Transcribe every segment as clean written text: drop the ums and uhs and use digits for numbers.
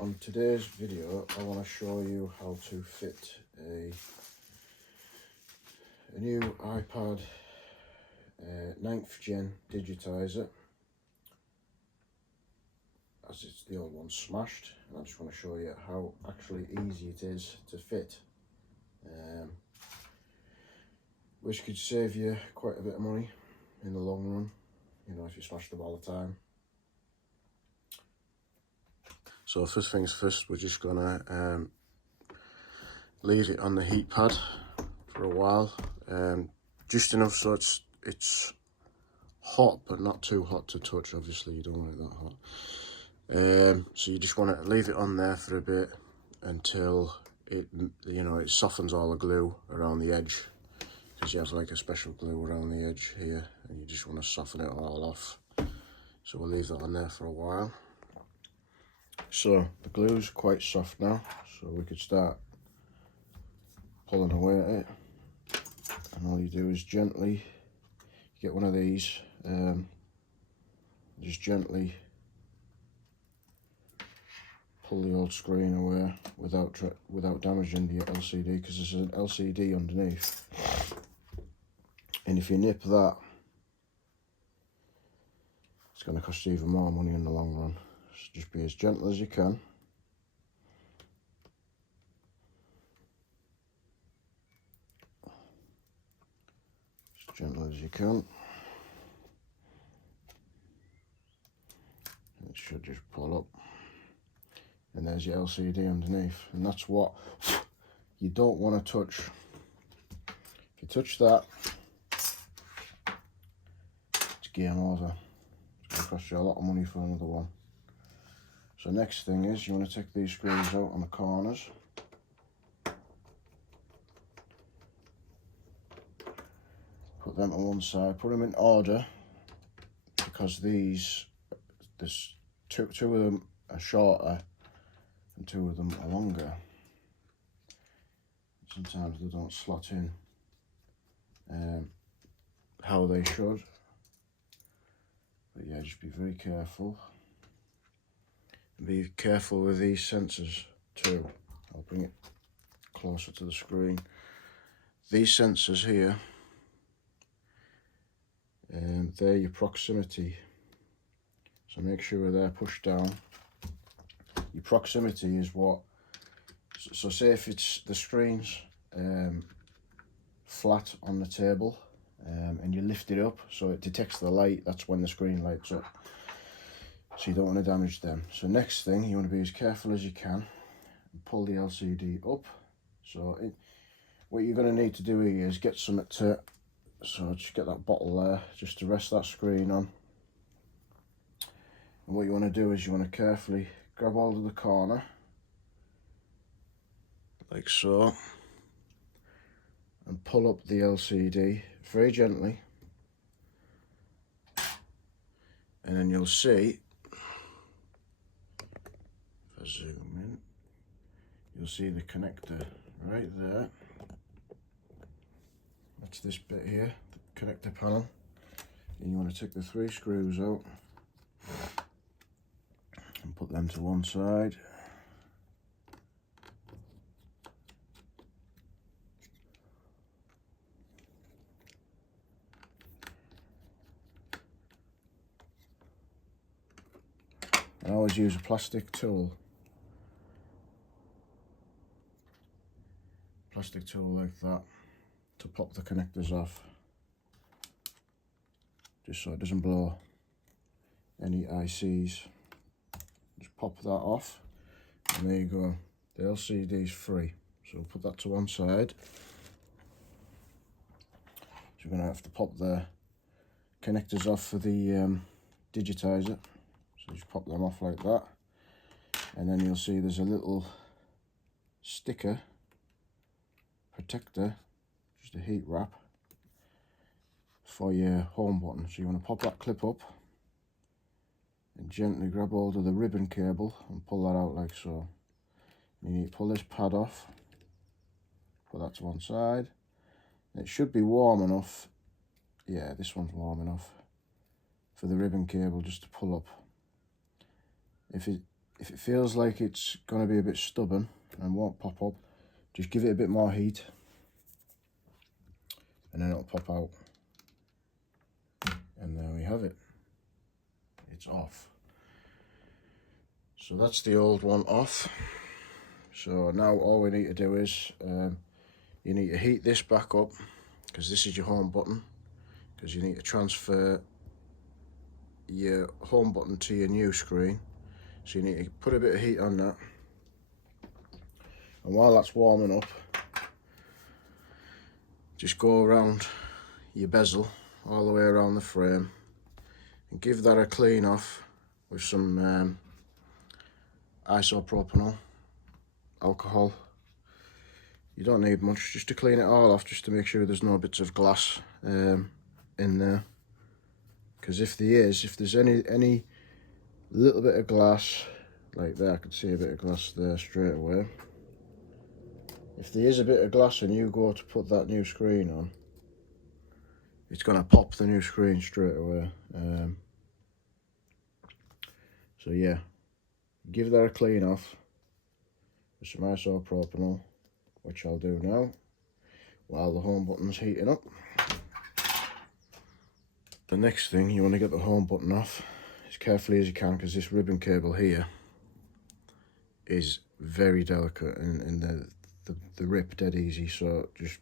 on today's video I want to show you how to fit a new iPad 9th gen digitizer, as it's the old one smashed, and I just want to show you how actually easy it is to fit, which could save you quite a bit of money in the long run, you know, if you smash them all the time. So first things first, we're just gonna leave it on the heat pad for a while, just enough so it's hot but not too hot to touch. Obviously you don't want it that hot, so you just want to leave it on there for a bit until it, you know, it softens all the glue around the edge, because you have like a special glue around the edge here, and you just want to soften it all off. So we'll leave that on there for a while. So the glue's quite soft now, so we could start pulling away at it, and all you do is gently get one of these, just gently pull the old screen away without damaging the LCD, because there's an LCD underneath, and if you nip that, it's going to cost you even more money in the long run. So just be as gentle as you can. As gentle as you can. It should just pull up. And there's your LCD underneath. And that's what you don't want to touch. If you touch that, it's game over. It's going to cost you a lot of money for another one. So next thing is, you want to take these screws out on the corners. Put them on one side, put them in order, because there's two of them are shorter and two of them are longer. Sometimes they don't slot in how they should. But yeah, just be very careful. Be careful with these sensors too. I'll bring it closer to the screen. These sensors here, they're your proximity, so make sure they're pushed down. Your proximity is what, so say if it's the screen's flat on the table, and you lift it up so it detects the light, that's when the screen lights up. So you don't want to damage them. So next thing, you want to be as careful as you can and pull the LCD up. So what you're going to need to do here is get something to, so just get that bottle there, just to rest that screen on. And what you want to do is you want to carefully grab hold of the corner, like so, and pull up the LCD very gently. And then you'll see, if I zoom in, you'll see the connector right there. That's this bit here, the connector panel. And you want to take the 3 screws out and put them to one side. I always use a plastic tool like that to pop the connectors off, just so it doesn't blow any ICs. Just pop that off, and there you go, the LCD is free. So we'll put that to one side. So we're going to have to pop the connectors off for the digitizer. So just pop them off like that, and then you'll see there's a little sticker protector, just a heat wrap for your home button. So you want to pop that clip up and gently grab hold of the ribbon cable and pull that out like so. You need to pull this pad off, put that to one side. It should be warm enough, yeah, this one's warm enough for the ribbon cable just to pull up. If if it feels like it's going to be a bit stubborn and won't pop up, just give it a bit more heat and then it'll pop out. And there we have it. It's off. So that's the old one off. So now all we need to do is you need to heat this back up, because this is your home button, because you need to transfer your home button to your new screen. So you need to put a bit of heat on that, and while that's warming up, just go around your bezel all the way around the frame and give that a clean off with some isopropyl alcohol. You don't need much, just to clean it all off, just to make sure there's no bits of glass in there, because if there's any little bit of glass like there, I can see a bit of glass there straight away. If there is a bit of glass and you go to put that new screen on, it's going to pop the new screen straight away. So yeah, give that a clean off with some isopropyl, which I'll do now while the home button's heating up. The next thing, you want to get the home button off as carefully as you can, because this ribbon cable here is very delicate and the rip dead easy. So just,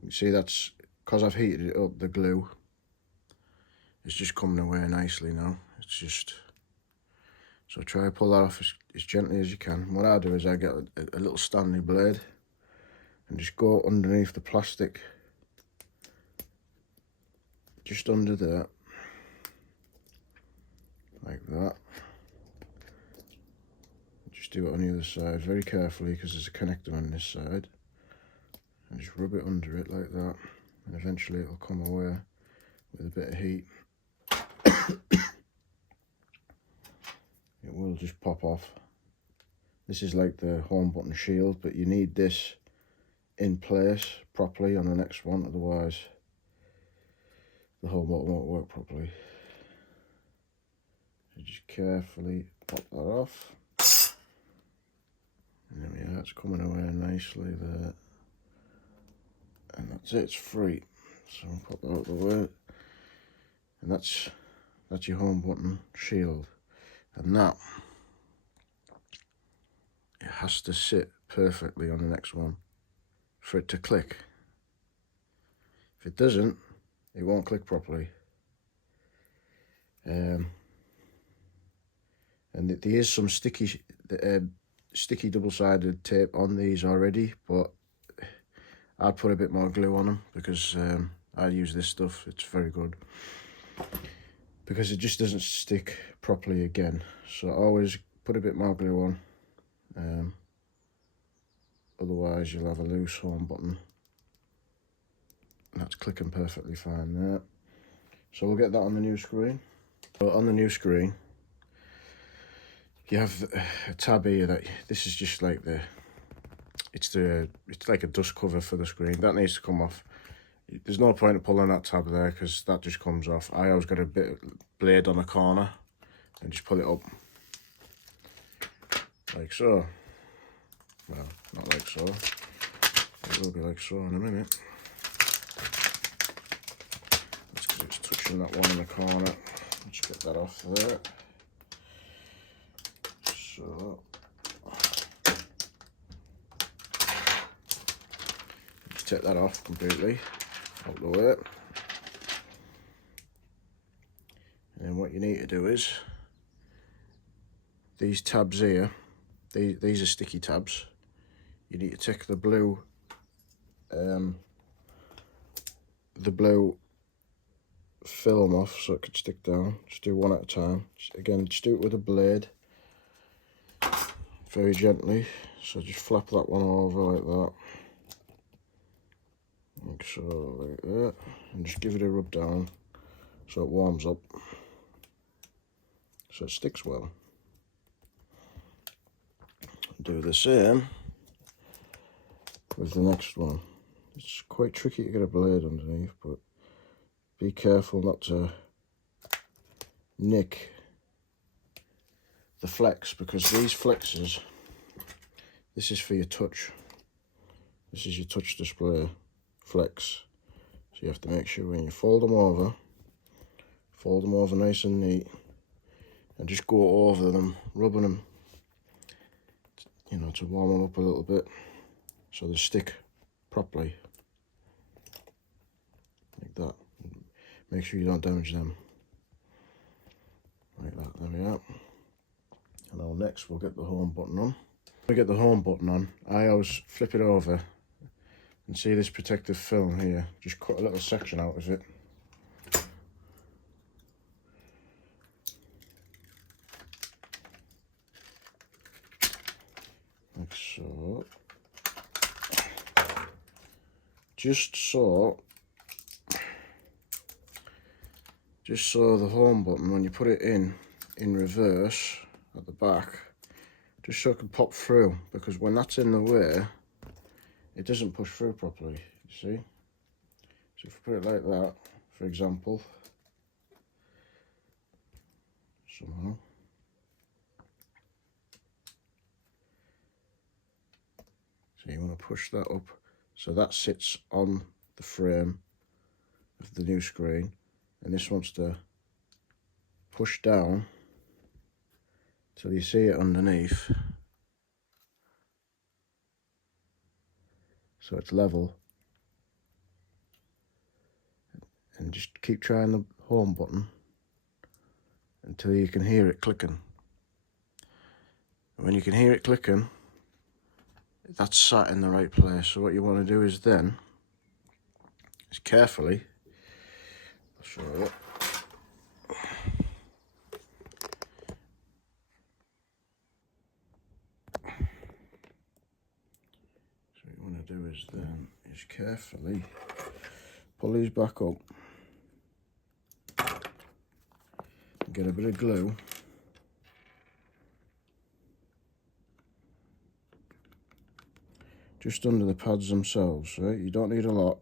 you can see that's because I've heated it up, the glue is just coming away nicely now. It's just, so try to pull that off as gently as you can. What I do is I get a little Stanley blade and just go underneath the plastic, just under there, like that. Just do it on the other side very carefully, because there's a connector on this side, and just rub it under it like that, and eventually it'll come away with a bit of heat. It will just pop off. This is like the home button shield, but you need this in place properly on the next one, otherwise the home button won't work properly. So just carefully pop that off. And there we are, it's coming away nicely there. And that's it, it's free. So I'll pop that out of the way. And that's your home button shield. And that, it has to sit perfectly on the next one for it to click. If it doesn't, it won't click properly. And there is some sticky double-sided tape on these already, but I'd put a bit more glue on them, because I use this stuff, it's very good, because it just doesn't stick properly again. So always put a bit more glue on, otherwise you'll have a loose home button. That's clicking perfectly fine there. So we'll get that on the new screen. So on the new screen, you have a tab here that, this is just like it's like a dust cover for the screen. That needs to come off. There's no point in pulling that tab there, because that just comes off. I always got a bit of blade on the corner and just pull it up like so. Well, not like so. It will be like so in a minute. That's because it's touching that one in the corner. Let's get that off there. So just take that off completely, out the way. And then what you need to do is, these tabs here, these are sticky tabs. You need to take the blue film off so it could stick down. Just do one at a time. Again, just do it with a blade, very gently. So just flap that one over like that, like so, like that, and just give it a rub down so it warms up, so it sticks well. Do the same with the next one. It's quite tricky to get a blade underneath, but be careful not to nick the flex, because these flexes, this is for your touch. This is your touch display flex. So you have to make sure when you fold them over nice and neat, and just go over them, rubbing them, you know, to warm them up a little bit so they stick properly, like that. Make sure you don't damage them, like that. There we are. And now next we'll get the home button on. When we get the home button on, I always flip it over and see this protective film here. Just cut a little section out of it. Like so. Just so the home button, when you put it in reverse at the back, just so it can pop through, because when that's in the way, it doesn't push through properly, you see? So if you put it like that, for example, somehow. So you want to push that up, so that sits on the frame of the new screen, and this wants to push down till you see it underneath, so it's level. And just keep trying the home button until you can hear it clicking. And when you can hear it clicking, that's sat in the right place. So what you want to do is then, is carefully, I'll show you. So what you want to do is then, is carefully pull these back up, get a bit of glue, just under the pads themselves, right? You don't need a lot,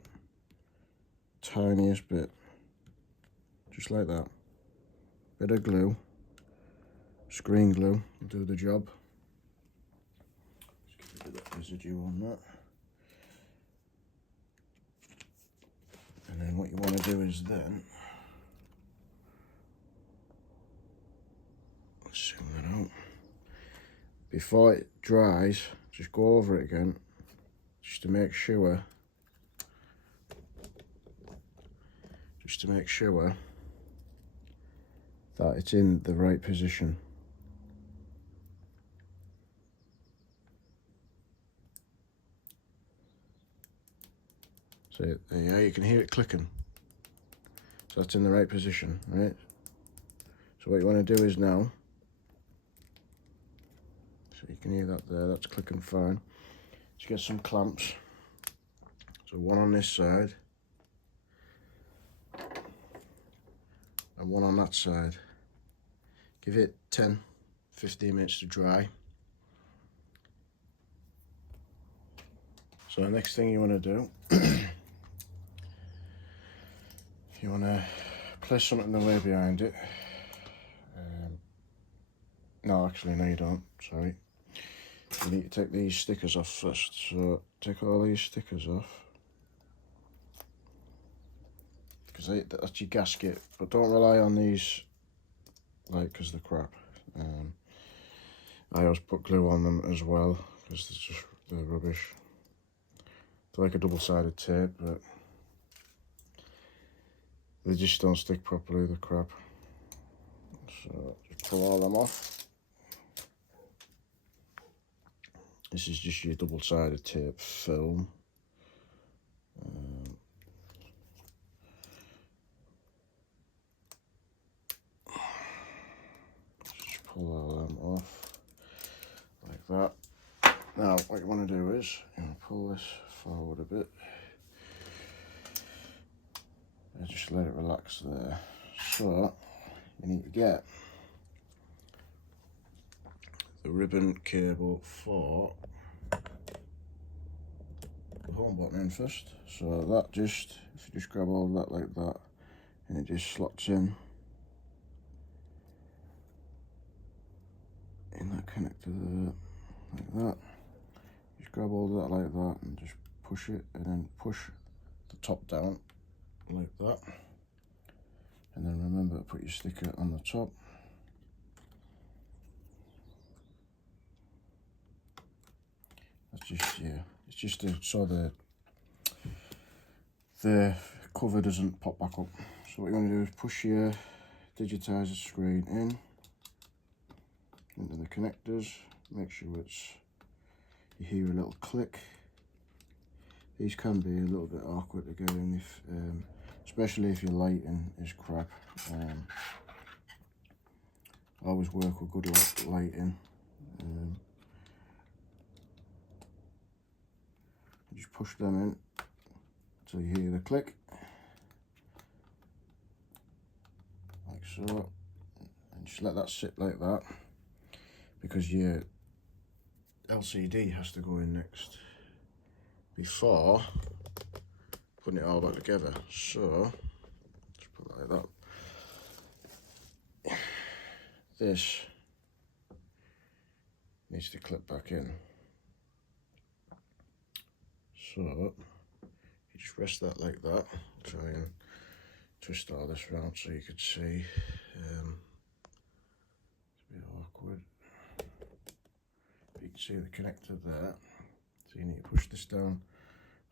tiniest bit, just like that. Bit of glue, screen glue will do the job. Just get a bit of residue on that. And then what you want to do is then, let's zoom that out. Before it dries, just go over it again, just to make sure, that it's in the right position. So yeah, you can hear it clicking. So that's in the right position, right? So what you want to do is now, so you can hear that there, that's clicking fine. Just get some clamps. So one on this side, and one on that side. Give it 10-15 minutes to dry. So the next thing you want to do, if you want to place something away behind it, no, actually, no you don't, sorry. You need to take these stickers off first. So take all these stickers off, because that's your gasket, but don't rely on these, like, because they're crap. I always put glue on them as well, because they're rubbish. They're like a double-sided tape, but they just don't stick properly, they're crap. So just pull all them off. This is just your double-sided tape film. Just pull all them off, like that. Now, what you want to do is, you want to pull this forward a bit. And just let it relax there. So, you need to get the ribbon cable for the home button in first. So that just, if you just grab all of that like that, and it just slots in. in that connector there, like that. Just grab hold of that like that and just push it, and then push the top down like that. And then remember to put your sticker on the top. That's just, yeah, it's just so the cover doesn't pop back up. So what you want to do is push your digitizer screen in into the connectors. Make sure you hear a little click. These can be a little bit awkward to get in, if especially if your lighting is crap. I always work with good lighting. Just push them in until you hear the click, like so, and just let that sit like that, because your LCD has to go in next before putting it all back together. So just put it like that. This needs to clip back in. So you just rest that like that. Try and twist all this round so you could see. It's a bit awkward. But you can see the connector there. So you need to push this down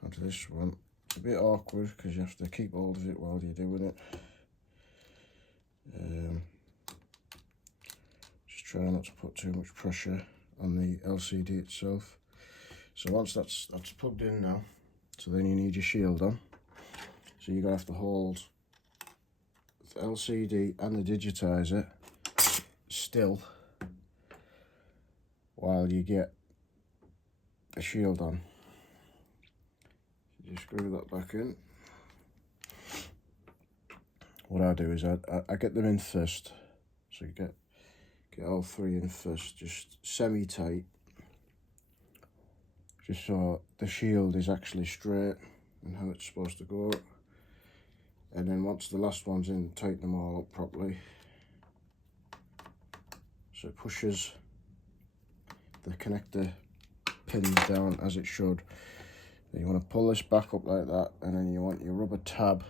onto this one. It's a bit awkward because you have to keep hold of it while you're doing it. Just try not to put too much pressure on the LCD itself. So once that's plugged in now, so then you need your shield on. So you're going to have to hold the LCD and the digitizer still while you get a shield on. So just screw that back in. What I do is I get them in first. So you get all three in first, just semi-tight, just so the shield is actually straight and how it's supposed to go. And then once the last one's in, tighten them all up properly so it pushes the connector pins down as it should. Then you want to pull this back up like that, and then you want your rubber tab,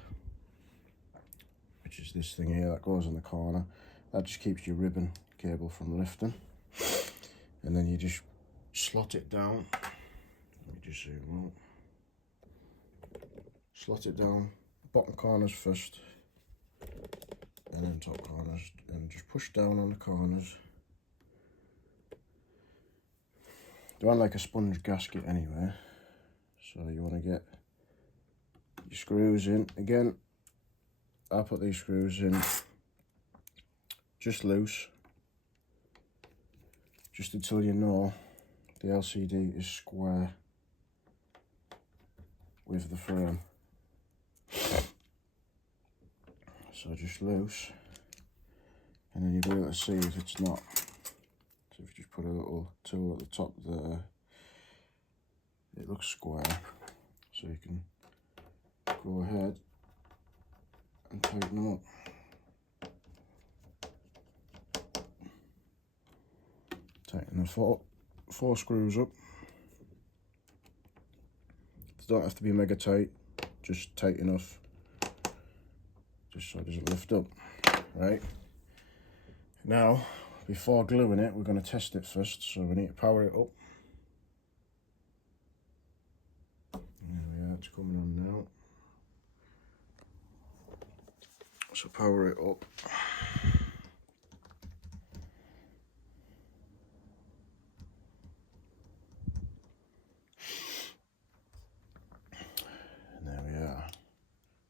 which is this thing here that goes in the corner. That just keeps your ribbon cable from lifting. And then you just slot it down. Let me just zoom out. Slot it down, bottom corners first, and then top corners, and just push down on the corners. They're on like a sponge gasket anyway, so you want to get your screws in. Again, I put these screws in just loose, just until you know the LCD is square with the frame. So just loose, and then you'll be able to see if it's not. So if you just put a little tool at the top there, it looks square, so you can go ahead and tighten them up. Tighten the four screws up. They don't have to be mega tight, just tight enough, just so it doesn't lift up. Right, now before gluing it, we're going to test it first, so we need to power it up. There we are, it's coming on now. So power it up. And there we are.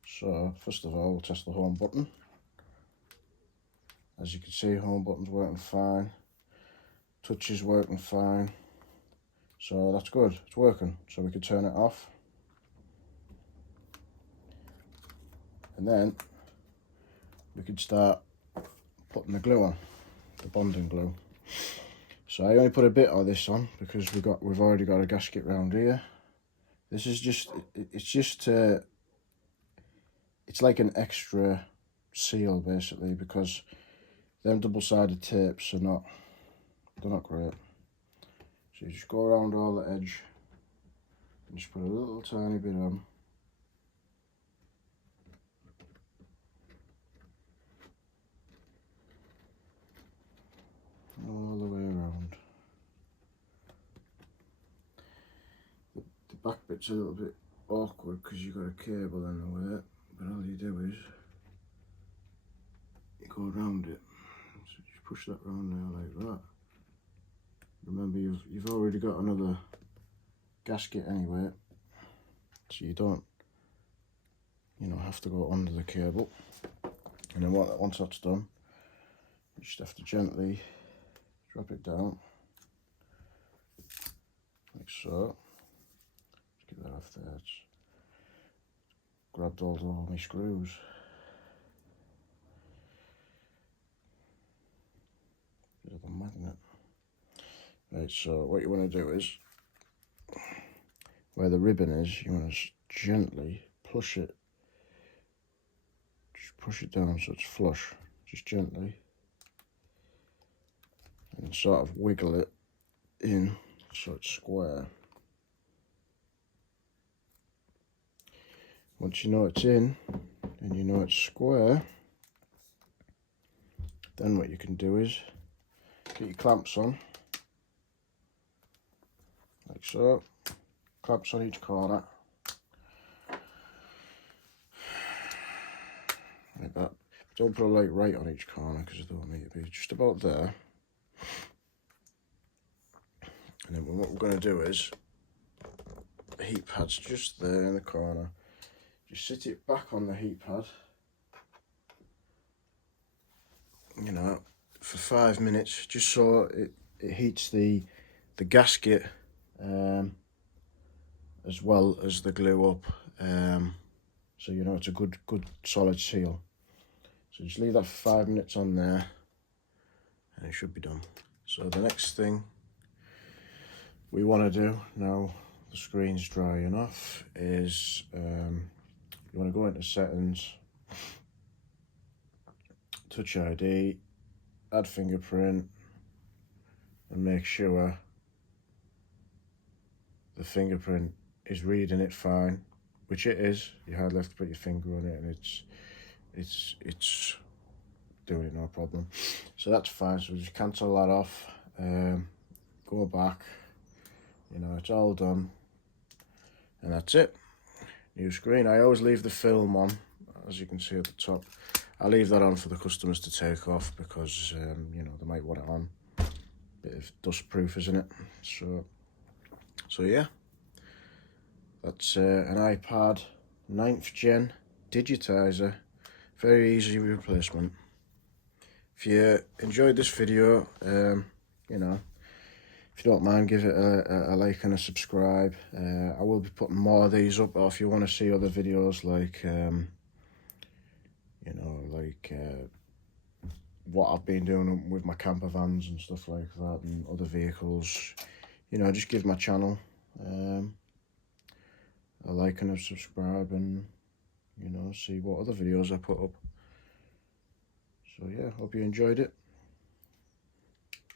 So first of all, we'll test the home button. As you can see, home button's working fine. Touch is working fine. So that's good, it's working. So we can turn it off. And then we could start putting the glue on, the bonding glue. So I only put a bit of this on because we've already got a gasket round here. This is it's like an extra seal basically, because them double-sided tapes are not they're not great. So you just go around all the edge and just put a little tiny bit on. All the way around. The back bit's a little bit awkward because you've got a cable in the way, but all you do is you go around it. So just push that round there like that. Remember, you've already got another gasket anyway, so you don't, have to go under the cable. And then once that's done, you just have to gently drop it down, like so. Just get that off there. It's grabbed all my screws. Bit of a magnet. Right, so what you want to do is, where the ribbon is, you want to gently push it. Just push it down so it's flush, just gently. And sort of wiggle it in so it's square. Once you know it's in and you know it's square, then what you can do is get your clamps on, like so. Clamps on each corner, like that. Don't put a light right on each corner because I don't need it to be just about there. And then what we're going to do is, the heat pad's just there in the corner. Just sit it back on the heat pad, for 5 minutes, just so it heats the gasket as well as the glue up, so it's a good solid seal. So just leave that for 5 minutes on there and it should be done. So the next thing we want to do, now the screen's drying off, is you want to go into settings, Touch ID, add fingerprint, and make sure the fingerprint is reading it fine, which it is. You hardly have to put your finger on it and it's doing it no problem. So that's fine. So just cancel that off, go back, it's all done, and that's it. New screen. I always leave the film on, as you can see at the top. I leave that on for the customers to take off because they might want it on. Bit of dust proof, isn't it? So yeah, that's an iPad 9th gen digitizer. Very easy replacement. If you enjoyed this video, if you don't mind, give it a like and a subscribe. I will be putting more of these up, or if you want to see other videos like what I've been doing with my camper vans and stuff like that, and other vehicles, just give my channel a like and a subscribe, and see what other videos I put up. So yeah, hope you enjoyed it.